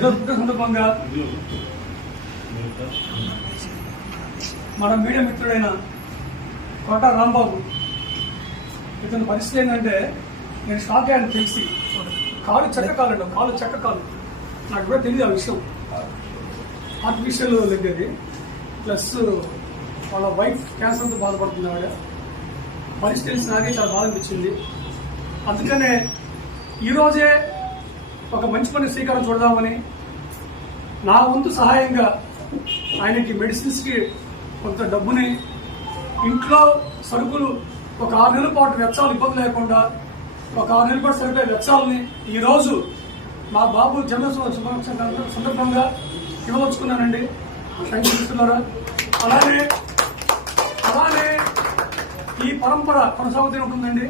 ఈరోజు సందర్భంగా మన మీడియా మిత్రుడైన కోట రాంబాబు ఇతని పరిస్థితి ఏంటంటే నేను షాక్ అయ్యాను తెలిసి కాలు చెక్క కాలండి కాలు చెక్క కాలు నాకు కూడా తెలియదు ఆ విషయం ఆర్టిఫిషియల్ లెగ్ అది ప్లస్ వాళ్ళ వైఫ్ క్యాన్సర్తో బాధపడుతుంది ఆవిడ పరిస్థితి తెలిసి నాకే చాలా బాధ అనిపించింది. అందుకనే ఈరోజే ఒక మంచి పని శ్రీకారం చూడదామని నా వంతు సహాయంగా ఆయనకి మెడిసిన్స్కి కొంత డబ్బుని ఇంట్లో సరుకులు ఒక 6 నెలల పాటు వెచ్చాలు ఇబ్బంది లేకుండా ఒక 6 నెలల పాటు సరిపోయే వెచ్చాలని ఈరోజు మా బాబు జన్మదిన సందర్భంగా ఇవ్వదలుచుకున్నానండి. సంఖ్యస్తున్నారా అలానే ఈ పరంపర కొనసాగుతూ ఉంటుందండి.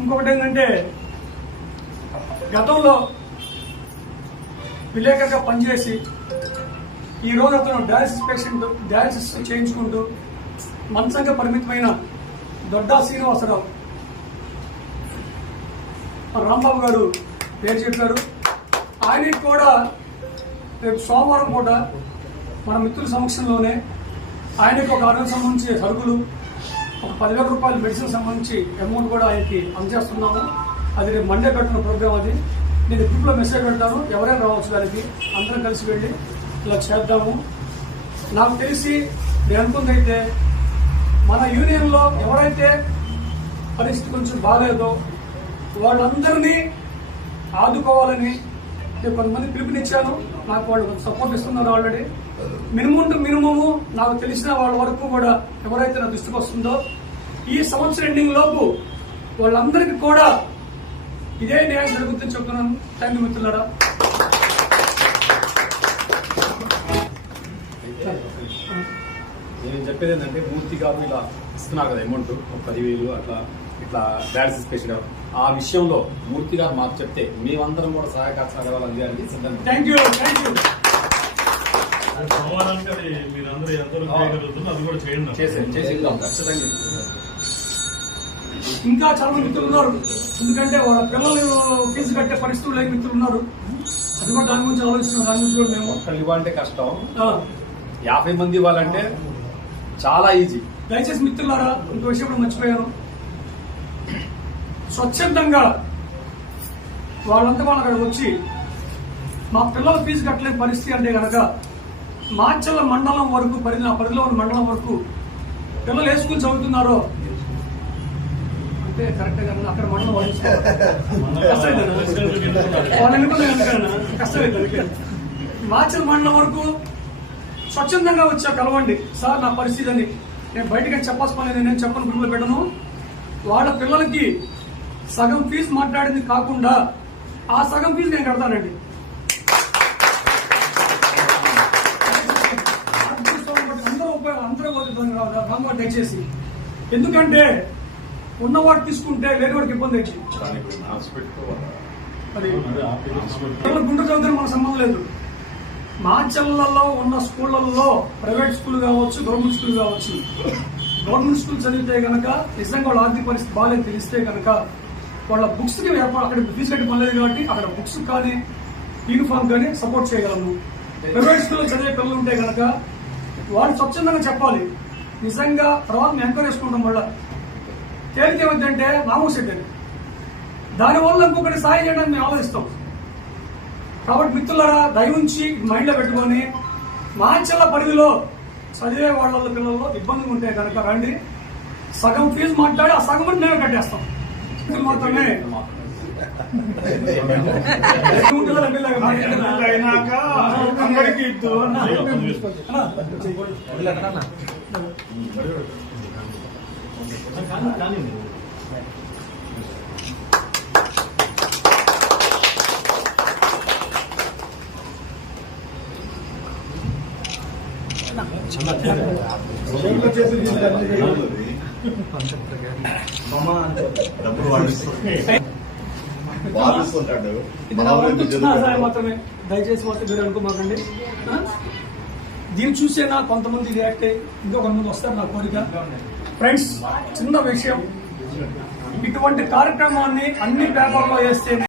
ఇంకొకటి ఏంటంటే గతంలో విలేకరుగా పనిచేసి ఈరోజు అతను డయాలసిస్ పేషెంట్ డయాలసిస్ చేయించుకుంటూ మంచంగా పరిమితమైన దొడ్డా శ్రీనివాసరావు రాంబాబు గారు పేరు చెప్పారు. ఆయనకి కూడా రేపు సోమవారం పూట మన మిత్రుల సమక్షంలోనే ఆయనకు ఒక 6 నెలలకు సంబంధించి సరుకులు ఒక 10,000 రూపాయల మెడిసిన్ సంబంధించి అమౌంట్ కూడా ఆయనకి అందజేస్తున్నాము. అది రేపు మండే పెట్టిన ప్రోగ్రామ్. అది నేను గ్రూప్లో మెసేజ్ పెడతాను, ఎవరైనా రావచ్చు దానికి, అందరం కలిసి వెళ్ళి ఇలా చేద్దాము. నాకు తెలిసి నేను అనుకుందైతే మన యూనియన్లో ఎవరైతే పరిస్థితి కొంచెం బాగాలేదో వాళ్ళందరినీ ఆదుకోవాలని కొంతమంది పిలుపునిచ్చాను. నాకు వాళ్ళు సపోర్ట్ ఇస్తున్నారు ఆల్రెడీ. మినిమం టు మినిమము నాకు తెలిసిన వాళ్ళ వరకు కూడా ఎవరైతే నా దృష్టికి వస్తుందో ఈ సంవత్సరం ఎండింగ్ లోపు వాళ్ళందరికీ కూడా ఇదే న్యాయం జరుగుతుందని చెప్తున్నాను. థ్యాంక్ యూ మిత్రులారా. నేను చెప్పేది ఏంటంటే మూర్తి గారు ఇలా ఇస్తున్నారు కదా అమౌంట్ 10,000 అట్లా ఇట్లా డయాలసిస్ పేషెంట్ ఆ విషయంలో మూర్తి గారు మాకు చెప్తే మేమందరం కూడా సహాయక సహకారాలు అందించడానికి సిద్ధంగా. Thank you. ఇంకా చాలా మంది మిత్రులు ఉన్నారు, ఎందుకంటే వాళ్ళ పిల్లలు ఫీజు కట్టే పరిస్థితులు లేని మిత్రులు ఉన్నారు. అది కూడా దాని గురించి ఆలోచిస్తున్నాం. దాని గురించి కూడా మేము ఒక్కళ్ళు ఇవ్వాలంటే కష్టం, 50 మంది ఇవ్వాలంటే చాలా ఈజీ. దయచేసి మిత్రులారా ఇంకో విషయం కూడా మర్చిపోయాను. స్వచ్ఛందంగా వాళ్ళంతా వాళ్ళు అక్కడ వచ్చి మా పిల్లల ఫీజు కట్టలేని పరిస్థితి అంటే కనుక మాచర్ల మండలం వరకు పరిధిలో ఉన్న మండలం వరకు పిల్లలు ఏ స్కూల్ చదువుతున్నారో అంటే కరెక్ట్ గా అక్కడ మండలం కష్టమైంది. మాచర్ల మండలం వరకు స్వచ్ఛందంగా వచ్చా కలవండి సార్ నా పరిస్థితి అని. నేను బయటకి చెప్పాల్సిన పని నేను చెప్పను, గ్రూప్లో పెట్టను. వాళ్ళ పిల్లలకి సగం ఫీజు మాట్లాడింది కాకుండా ఆ సగం ఫీజు నేను కడతానండి. అందరూ దయచేసి, ఎందుకంటే ఉన్నవాడు తీసుకుంటే లేని వాడికి ఇబ్బంది అవుతుంది. గుంటూరు చదువుతారు మన సంబంధం లేదు. మాచర్లలో ఉన్న స్కూళ్లలో ప్రైవేట్ స్కూల్ కావచ్చు, గవర్నమెంట్ స్కూల్ కావచ్చు, గవర్నమెంట్ స్కూల్ చదివితే కనుక నిజంగా వాళ్ళ ఆర్థిక పరిస్థితి బాగాలేదు తెలిస్తే కనుక వాళ్ళ బుక్స్ కి అక్కడ ఫీజు కట్టి పనిలేదు కాబట్టి అక్కడ బుక్స్ కానీ యూనిఫామ్ కానీ సపోర్ట్ చేయగలము. ప్రైవేట్ స్కూల్లో చదివే పిల్లలు ఉంటే కనుక వాళ్ళు స్వచ్ఛందంగా చెప్పాలి. నిజంగా తర్వాత మేము ఎంకరేజ్ చేసుకుంటాం. మళ్ళా తేలిక ఏమిటంటే నామూసెట్ దానివల్ల ఇంకొకటి సాయం చేయడానికి మేము ఆలోచిస్తాం. కాబట్టి మిత్రులారా దయవుంచి మైండ్ లో పెట్టుకొని మాచర్ల పరిధిలో చదివే వాళ్ళ పిల్లల్లో ఇబ్బందులు ఉంటే కనుక రండి. సగం ఫీజు మాట్లాడి ఆ సగం మేము కట్టేస్తాం. మాత్రమే మాత్రమే దయచేసి మాత్రం మీరు అనుకోమాకండి. దీన్ని చూసేనా కొంతమంది రియాక్ట్ అయ్యి ఇంకా కొంతమంది వస్తారు. నా కోరిక ఫ్రెండ్స్, చిన్న విషయం, ఇటువంటి కార్యక్రమాన్ని అన్ని పేపర్లో వేస్తే